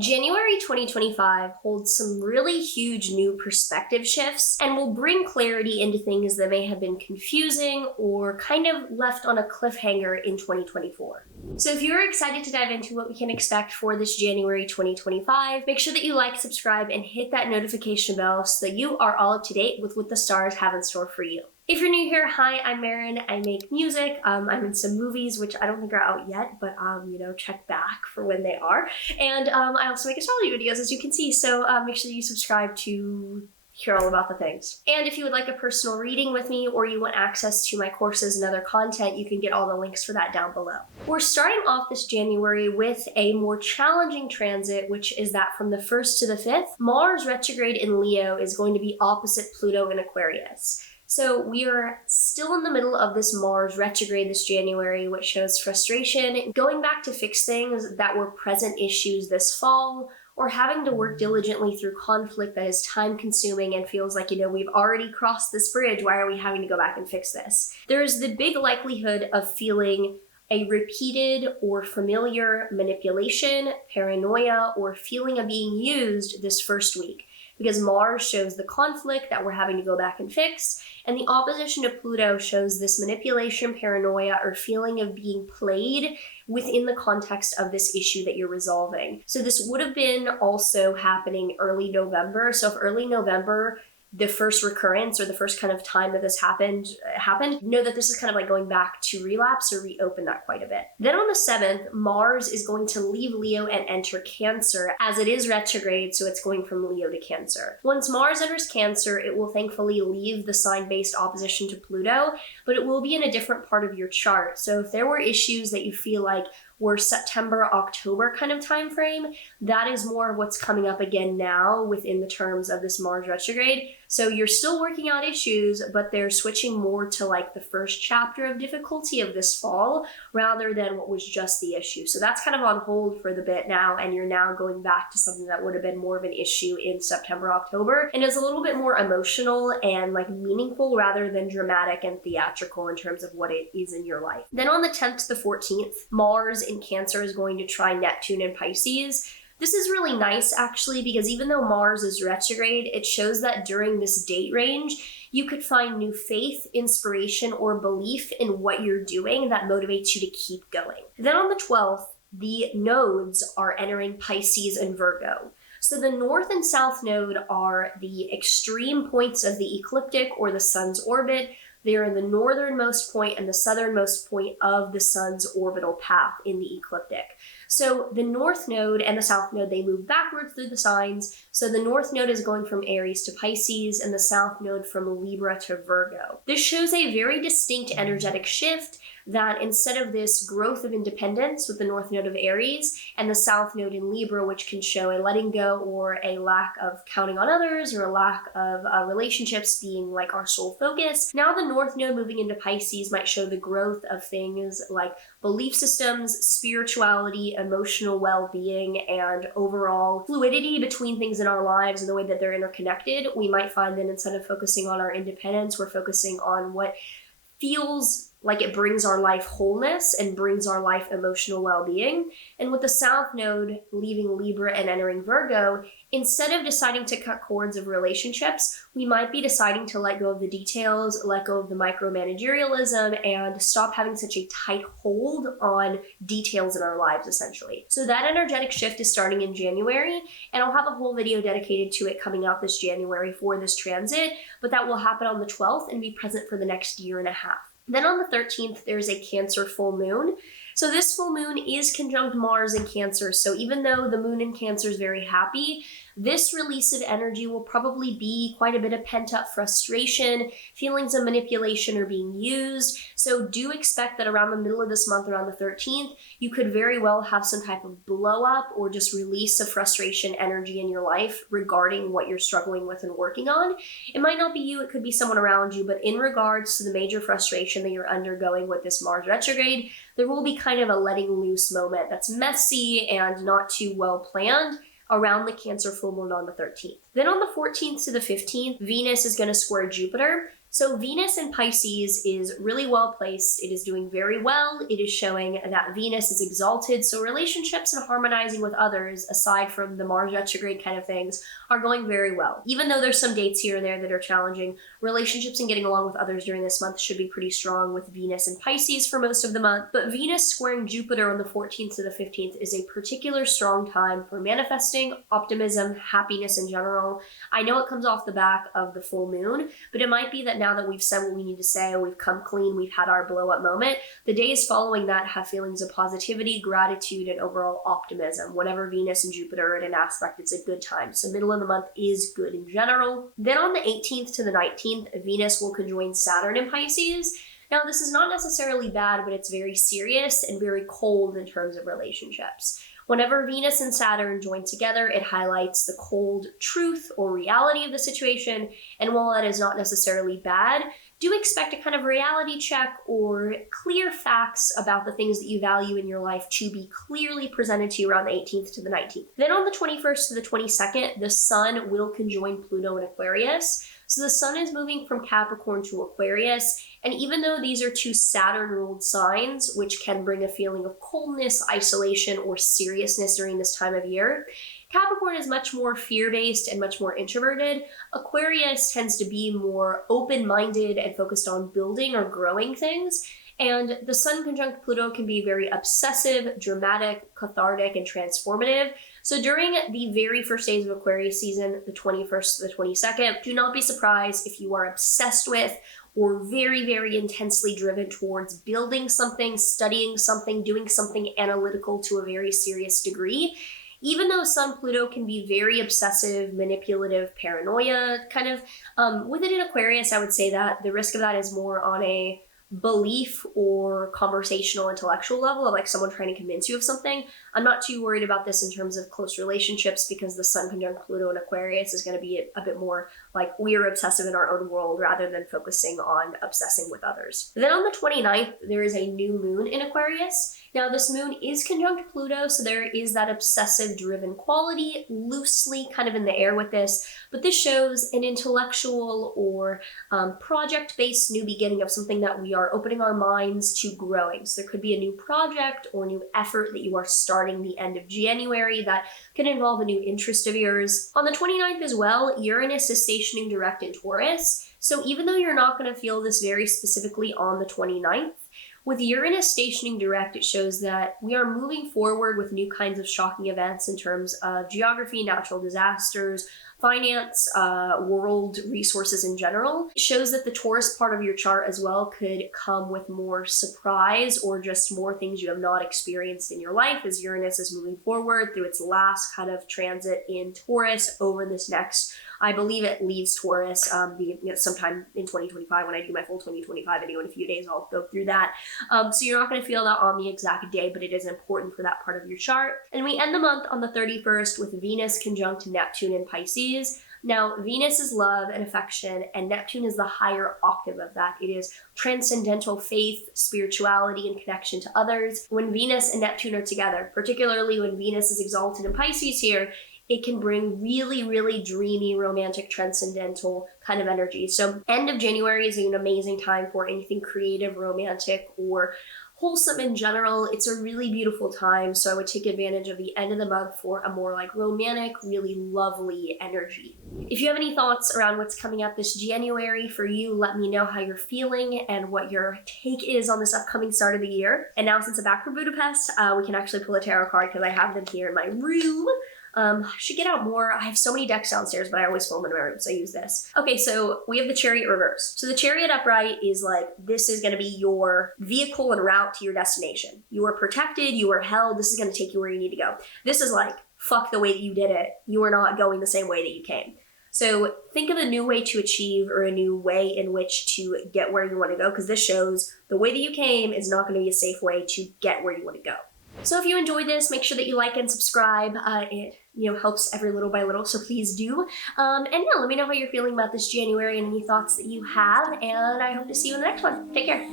January 2025 holds some really huge new perspective shifts and will bring clarity into things that may have been confusing or kind of left on a cliffhanger in 2024. So if you're excited to dive into what we can expect for this January 2025, make sure that you like, subscribe, and hit that notification bell so that you are all up to date with what the stars have in store for you. If you're new here, hi, I'm Maren. I make music. I'm in some movies, which I don't think are out yet, but check back for when they are. And I also make astrology videos, as you can see. So make sure that you subscribe to hear all about the things. And if you would like a personal reading with me, or you want access to my courses and other content, you can get all the links for that down below. We're starting off this January with a more challenging transit, which is that from the 1st to the 5th, Mars retrograde in Leo is going to be opposite Pluto in Aquarius. So we are still in the middle of this Mars retrograde this January, which shows frustration, going back to fix things that were present issues this fall, or having to work diligently through conflict that is time consuming and feels like, we've already crossed this bridge. Why are we having to go back and fix this? There's the big likelihood of feeling a repeated or familiar manipulation, paranoia, or feeling of being used this first week, because Mars shows the conflict that we're having to go back and fix, and the opposition to Pluto shows this manipulation, paranoia, or feeling of being played within the context of this issue that you're resolving. So this would have been also happening early November. So if early November, the first recurrence or the first kind of time that this happened, know that this is kind of like going back to relapse or reopen that quite a bit. Then on the 7th, Mars is going to leave Leo and enter Cancer, as it is retrograde, so it's going from Leo to Cancer. Once Mars enters Cancer, it will thankfully leave the sign-based opposition to Pluto, but it will be in a different part of your chart. So if there were issues that you feel like were September, October kind of time frame, that is more of what's coming up again now within the terms of this Mars retrograde. So you're still working out issues, but they're switching more to like the first chapter of difficulty of this fall rather than what was just the issue. So that's kind of on hold for the bit now, and you're now going back to something that would have been more of an issue in September, October, and is a little bit more emotional and like meaningful rather than dramatic and theatrical in terms of what it is in your life. Then on the 10th to the 14th, Mars in Cancer is going to trine Neptune in Pisces. This is really nice actually, because even though Mars is retrograde, it shows that during this date range, you could find new faith, inspiration, or belief in what you're doing that motivates you to keep going. Then on the 12th, the nodes are entering Pisces and Virgo. So the north and south node are the extreme points of the ecliptic or the sun's orbit. They are in the northernmost point and the southernmost point of the sun's orbital path in the ecliptic. So the north node and the south node, they move backwards through the signs. So the north node is going from Aries to Pisces and the south node from Libra to Virgo. This shows a very distinct energetic shift, that instead of this growth of independence with the north node of Aries and the south node in Libra, which can show a letting go or a lack of counting on others or a lack of relationships being like our sole focus, now the north node moving into Pisces might show the growth of things like belief systems, spirituality, emotional well-being, and overall fluidity between things in our lives and the way that they're interconnected. We might find that instead of focusing on our independence, we're focusing on what feels like it brings our life wholeness and brings our life emotional well-being. And with the south node leaving Libra and entering Virgo, instead of deciding to cut cords of relationships, we might be deciding to let go of the details, let go of the micromanagerialism, and stop having such a tight hold on details in our lives, essentially. So that energetic shift is starting in January, and I'll have a whole video dedicated to it coming out this January for this transit, but that will happen on the 12th and be present for the next year and a half. Then on the 13th, there's a Cancer full moon. So this full moon is conjunct Mars in Cancer. So even though the moon in Cancer is very happy, this release of energy will probably be quite a bit of pent-up frustration, feelings of manipulation or being used. So do expect that around the middle of this month, around the 13th, you could very well have some type of blow up or just release of frustration energy in your life regarding what you're struggling with and working on. It might not be you, it could be someone around you, but in regards to the major frustration that you're undergoing with this Mars retrograde, there will be kind of a letting loose moment that's messy and not too well planned around the Cancer full moon on the 13th. Then on the 14th to the 15th, Venus is going to square Jupiter. So Venus in Pisces is really well placed. It is doing very well. It is showing that Venus is exalted. So relationships and harmonizing with others, aside from the Mars retrograde kind of things, are going very well. Even though there's some dates here and there that are challenging, relationships and getting along with others during this month should be pretty strong with Venus in Pisces for most of the month. But Venus squaring Jupiter on the 14th to the 15th is a particular strong time for manifesting, optimism, happiness in general. I know it comes off the back of the full moon, but it might be that now that we've said what we need to say, we've come clean, we've had our blow up moment, the days following that have feelings of positivity, gratitude, and overall optimism. Whenever Venus and Jupiter are in an aspect, it's a good time. So middle of the month is good in general. Then on the 18th to the 19th, Venus will conjoin Saturn in Pisces. Now, this is not necessarily bad, but it's very serious and very cold in terms of relationships. Whenever Venus and Saturn join together, it highlights the cold truth or reality of the situation. And while that is not necessarily bad, do expect a kind of reality check or clear facts about the things that you value in your life to be clearly presented to you around the 18th to the 19th. Then on the 21st to the 22nd, the Sun will conjoin Pluto in Aquarius. So the Sun is moving from Capricorn to Aquarius, and even though these are two Saturn-ruled signs, which can bring a feeling of coldness, isolation, or seriousness during this time of year, Capricorn is much more fear-based and much more introverted. Aquarius tends to be more open-minded and focused on building or growing things. And the Sun conjunct Pluto can be very obsessive, dramatic, cathartic, and transformative. So during the very first days of Aquarius season, the 21st to the 22nd, do not be surprised if you are obsessed with or very, very intensely driven towards building something, studying something, doing something analytical to a very serious degree. Even though Sun Pluto can be very obsessive, manipulative, paranoia, kind of, with it in Aquarius, I would say that the risk of that is more on a belief or conversational intellectual level of like someone trying to convince you of something. I'm not too worried about this in terms of close relationships because the Sun conjunct Pluto in Aquarius is going to be a bit more like we're obsessive in our own world rather than focusing on obsessing with others. Then on the 29th, there is a new moon in Aquarius. Now this moon is conjunct Pluto, so there is that obsessive driven quality loosely kind of in the air with this, but this shows an intellectual or project-based new beginning of something that we are opening our minds to growing. So there could be a new project or new effort that you are starting the end of January that can involve a new interest of yours. On the 29th as well, Uranus is stationing direct in Taurus. So even though you're not going to feel this very specifically on the 29th, with Uranus stationing direct, it shows that we are moving forward with new kinds of shocking events in terms of geography, natural disasters, finance, world resources in general. It shows that the Taurus part of your chart as well could come with more surprise or just more things you have not experienced in your life as Uranus is moving forward through its last kind of transit in Taurus over this next, I believe it leaves Taurus sometime in 2025. When I do my full 2025 video in a few days, I'll go through that. So you're not going to feel that on the exact day, but it is important for that part of your chart. And we end the month on the 31st with Venus conjunct Neptune in Pisces. Now, Venus is love and affection, and Neptune is the higher octave of that. It is transcendental faith, spirituality, and connection to others. When Venus and Neptune are together, particularly when Venus is exalted in Pisces here, it can bring really, really dreamy, romantic, transcendental kind of energy. So end of January is an amazing time for anything creative, romantic, or wholesome in general. It's a really beautiful time. So I would take advantage of the end of the month for a more like romantic, really lovely energy. If you have any thoughts around what's coming up this January for you, let me know how you're feeling and what your take is on this upcoming start of the year. And now since I'm back from Budapest, we can actually pull a tarot card because I have them here in my room. I should get out more. I have so many decks downstairs, but I always film in my room, so I use this. Okay, so we have the Chariot reverse. So the Chariot upright is like, this is going to be your vehicle and route to your destination. You are protected, you are held, this is going to take you where you need to go. This is like, fuck the way that you did it. You are not going the same way that you came. So think of a new way to achieve or a new way in which to get where you want to go, because this shows the way that you came is not going to be a safe way to get where you want to go. So if you enjoyed this, make sure that you like and subscribe. It helps every little by little, so please do. And yeah, let me know how you're feeling about this January and any thoughts that you have, and I hope to see you in the next one. Take care.